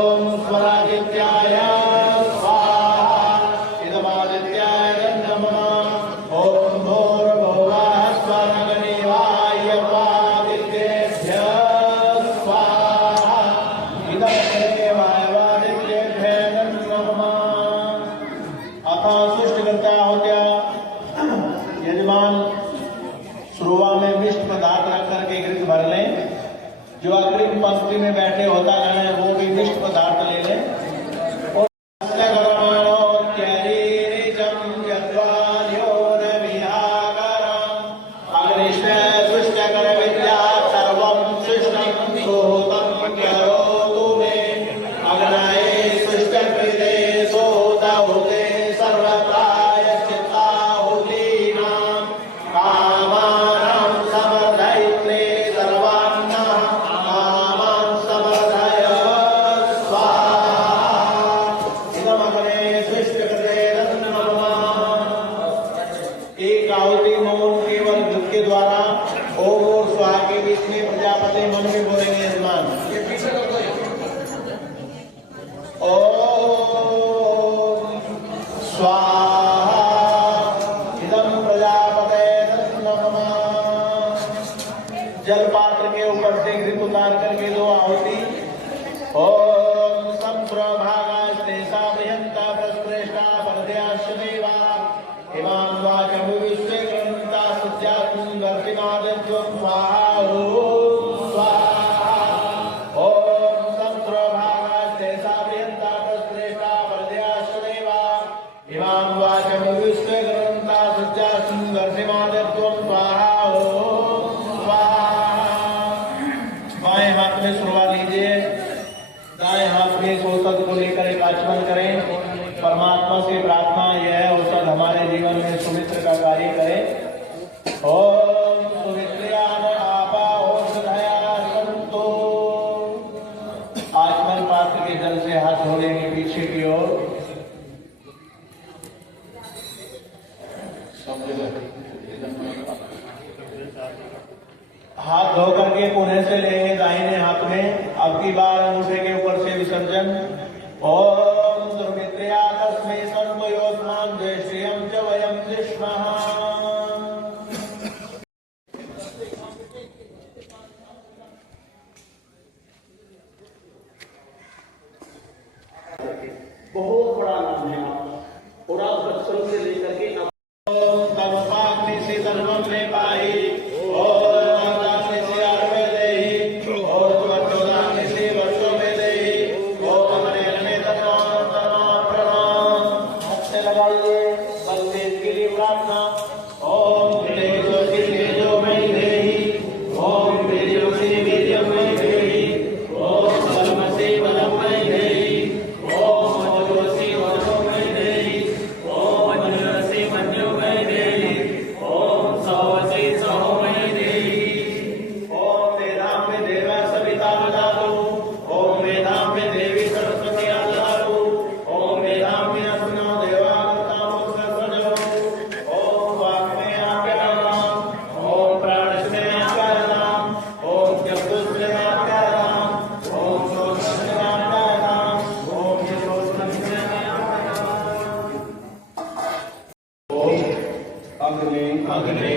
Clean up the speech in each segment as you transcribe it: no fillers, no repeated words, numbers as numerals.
ओम स्वरादित्याय स्वाहा इदमादित्याय नमः। ओम भूर्भुवः स्वर्णगणेवाय वादित्येभ्यः स्वाहा इदमेवाय वादित्येभ्यः नमः। अतः सृष्टिकर्ता होत्या यजमान शुरुआ में मिष्ट पदार्थ रख करके घृत भर लें। जो अग्रिम पंक्ति में बैठे होता है वो भी मिष्ट पदार्थ ले लें। और एक आहुति मौन केवल घृत के द्वारा ओम और स्वाहा के बीच में प्रजापति मन में बोलेंगे यजमान। ओम स्वाहा इदं प्रजापते नमः। जल पात्र के ऊपर से घृत उतार करके दो आहुति। ओम संप्रभागास्ते सामयन्ता प्रश्रेष्ठा परदेवाश्रमेवा इमां वाचं विश्वे ग्रन्था सज्जातुं वर्तिनादत्वं स्वाहा स्वाहा। ओम संप्रभागास्ते सामयन्ता प्रश्रेष्ठा परदेवाश्रमेवा इमां वाचं विश्वे ग्रन्था सज्जातुं वर्तिनादत्वं स्वाहा स्वाहा। बाएं हाथ में सुरवा लीजिए, दाएं हाथ में इस औषध को लेकर एक आचमन करें। परमात्मा से प्रार्थना यह है औषध हमारे जीवन में सुमित्र का कार्य करे। ओम सुमित्र्यान आपा औषधया सन्तु। आचमन पात्र के जल से हाथ धो लेंगे पीछे की ओर। हाथ धो करके पुनः से लेंगे दाहिने हाथ में। अब की बार अंगूठे के ऊपर से विसर्जन। ओम दुर्मित्र्या तस्मै सर्वयोस्मान् द्वेष्यं च वयं जिष्मः। बहुत बड़ा नाम है आपका और आप बचपन से लेकर के ओम तमपाग्नि से सर्वं में पाहि। अग्ने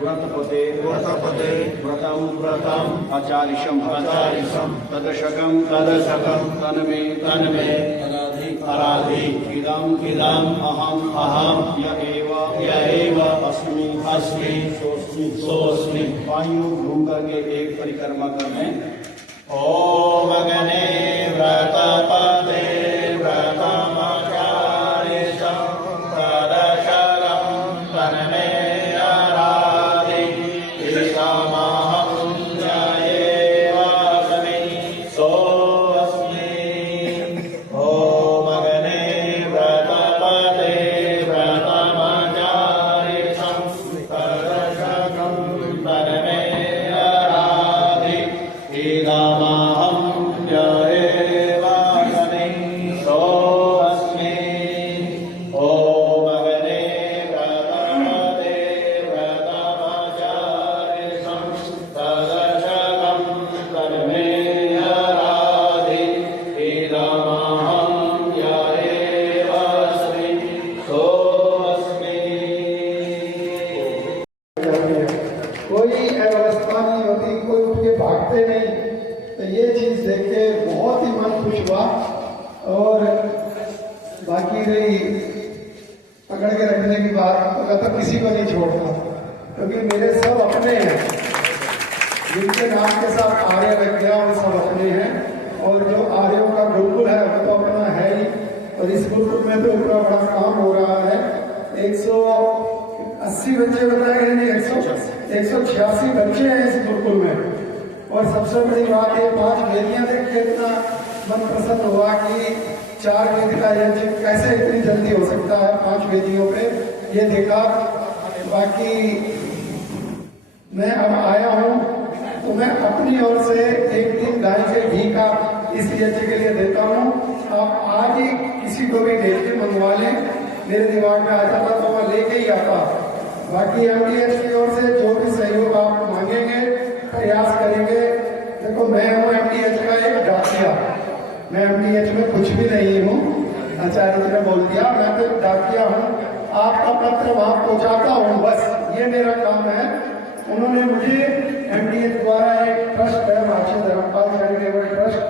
व्रतपते व्रतपते व्रतं व्रतं आचार्यं आचार्यं तदशकं तदशकं तन्मे तन्मे अराधि अराधि इदं इदं अहं अहं य एव अस्मि अस्मि सोऽस्मि सोऽस्मि। वायु घूम करके एक परिक्रमा करने। ओम अग्ने व्रतपते व्रतमाचार्यं तदशकं तन्मे तो ये चीज़ देख के बहुत ही मन खुश हुआ। और बाकी रही पकड़ के रखने की बात, मैं तो किसी को नहीं छोड़ता, क्योंकि मेरे सब अपने हैं, जिनके नाम के साथ आर्य लग गया वो सब अपने हैं। और जो आर्यों का गुरुकुल है वो तो अपना है ही, और इस गुरुकुल में तो इतना बड़ा काम हो रहा है। 180 बच्चे बताए गए, नहीं 186 बच्चे हैं इस गुरुकुल में। और सबसे बड़ी बात ये 5 वेदियां देख के इतना मन प्रसन्न हुआ कि 4 वेद का यज्ञ कैसे इतनी जल्दी हो सकता है 5 वेदियों पे, ये देखा। बाकी मैं अब आया हूँ तो मैं अपनी ओर से 1 दिन गाय के घी का इस यज्ञ के लिए देता हूँ। आप आज ही किसी को भी देख के मंगवा लें, मेरे दिमाग में आ जाता तो मैं लेके ही आता। बाकी MDH की ओर से जो भी सहयोग आप मांगेंगे, प्रयास करेंगे। देखो मैं हूँ MDH का एक डाकिया, मैं MDH में कुछ भी नहीं हूँ, आचार्य जी ने बोल दिया, मैं तो एक डाकिया हूँ, आपका पत्र वहां पहुंचाता हूँ, बस ये मेरा काम है। उन्होंने मुझे MDH द्वारा एक ट्रस्ट है, महर्षि धर्मपाल चैरिटेबल ट्रस्ट,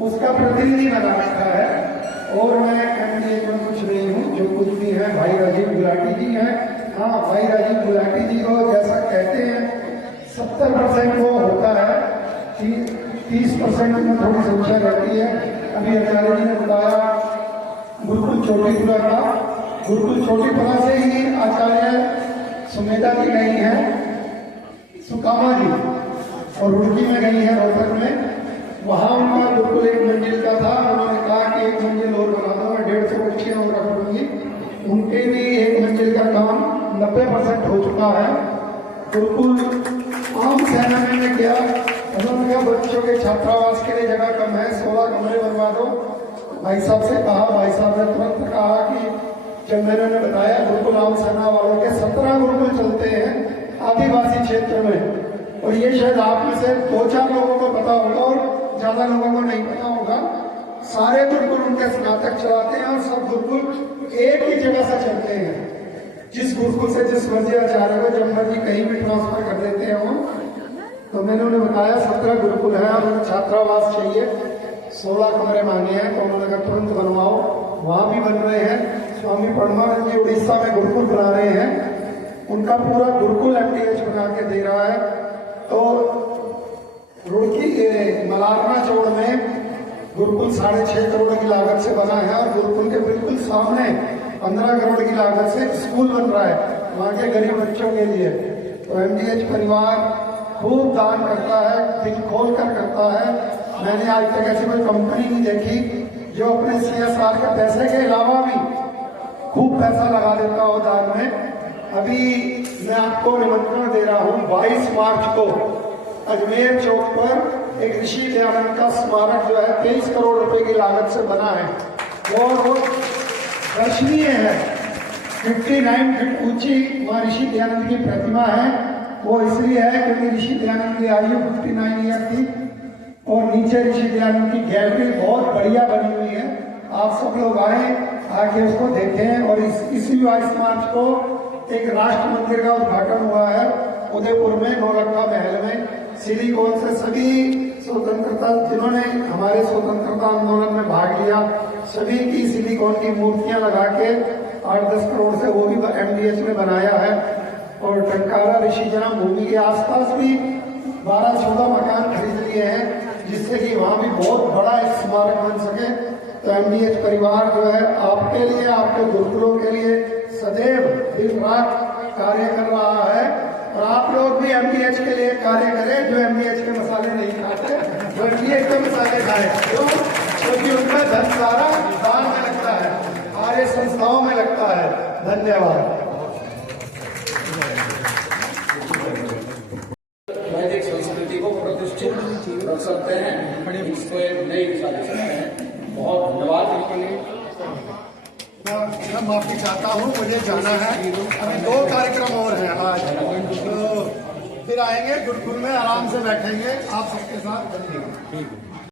उसका प्रतिनिधि बना रखा है। और मैं MDH में कुछ नहीं हूँ, जो कुछ भी है भाई राजीव गुलाटी जी हैं। हाँ, भाई राजीव गुलाटी जी को जैसा कहते हैं 70% वो होता है, 30% में थोड़ी संख्या रहती है। अभी आचार्य जी ने बताया गुरुकुल चोटीपुरा का, गुरुकुल चोटीपुरा से ही आचार्य सुमेधा जी गई है, सुकामा जी, और रुड़की में गई है रोहतक में। वहां उनका गुरुकुल 1 मंजिल का था, उन्होंने कहा कि 1 मंजिल और बना दो, मैं 150 बच्चियां और रख दूंगी। उनके भी 1 मंजिल का काम 90% हो चुका है। गुरुकुल आम सेना में गया, उन्होंने कहा बच्चों के छात्रावास के लिए जगह कम है, 16 कमरे बनवा दो। भाई साहब से कहा, भाई साहब ने तुरंत कहा कि जब मैंने बताया गुरुकुल आम सेना वालों के 17 गुरुकुल चलते हैं आदिवासी क्षेत्र में, और ये शायद आप में से 2-4 लोगों को पता होगा और ज्यादा लोगों को नहीं पता होगा। सारे गुरुकुल उनके स्नातक चलाते हैं और सब गुरुकुल एक ही जगह से चलते हैं। जिस गुरुकुल से जिस मर्जी आचार्य को जब मर्जी कहीं भी ट्रांसफर कर देते हैं वो। तो मैंने उन्हें बताया 17 गुरुकुल है और उन्हें छात्रावास चाहिए, 16 कमरे मांगे हैं, तो उन्होंने कहा तुरंत बनवाओ। वहां भी बन रहे हैं। स्वामी परमानंद जी उड़ीसा में गुरुकुल बना रहे हैं, उनका पूरा गुरुकुल MDH बना के दे रहा है। तो रुड़की मलारना चौड़ में गुरुकुल 6.5 करोड़ की लागत से बना है, और गुरुकुल के बिल्कुल सामने 15 करोड़ की लागत से स्कूल बन रहा है वहां के गरीब बच्चों के लिए। तो MDH परिवार खूब दान करता है, दिल खोल कर करता है। मैंने आज तक ऐसी कोई कंपनी नहीं देखी जो अपने CSR के पैसे के अलावा भी खूब पैसा लगा देता हो दान में। अभी मैं आपको निमंत्रण दे रहा हूँ, 22 मार्च को अजमेर चौक पर एक ऋषि दयानंद का स्मारक जो है 23 करोड़ रुपए की लागत से बना है। वो दर्शनीय है, 59 फीट ऊंची वहाँ ऋषि दयानंद की प्रतिमा है। वो इसलिए है क्योंकि ऋषि दयानंद की आयु 59 ईयर थी, और नीचे ऋषि दयानंद की गैलरी बहुत बढ़िया बनी हुई है। आप सब लोग आए, आके उसको देखें। और इसी 22 मार्च को एक राष्ट्र मंदिर का उद्घाटन हुआ है उदयपुर में, नौलखा महल में। सिलिकॉन से सभी स्वतंत्रता, जिन्होंने हमारे स्वतंत्रता आंदोलन में भाग लिया, सभी की सिलिकॉन की मूर्तियां लगा के 8-10 करोड़ से वो भी MDH में बनाया है। और टंकारा ऋषि जन्म भूमि के आसपास भी 12-14 मकान खरीद लिए हैं, जिससे कि वहां भी बहुत बड़ा एक स्मारक बन सके। तो MDH परिवार जो है आपके लिए, आपके गुरुकुलों के लिए सदैव दिन रात कार्य कर रहा है। और आप लोग भी MDH के लिए कार्य करें, जो MDH के मसाले नहीं खाते, जो MDH के मसाले खाए, क्योंकि उनमें धन सारा दान में लगता है, सारे संस्थाओं में लगता है। धन्यवाद। वैदिक संस्कृति को प्रतिष्ठित रख सकते हैं, इसको एक नई दिशा दे सकते हैं। बहुत धन्यवाद। मैं माफी चाहता हूँ, मुझे जाना है, अभी 2 कार्यक्रम और हैं आज, तो फिर आएंगे गुरुकुल में, आराम से बैठेंगे आप सबके साथ।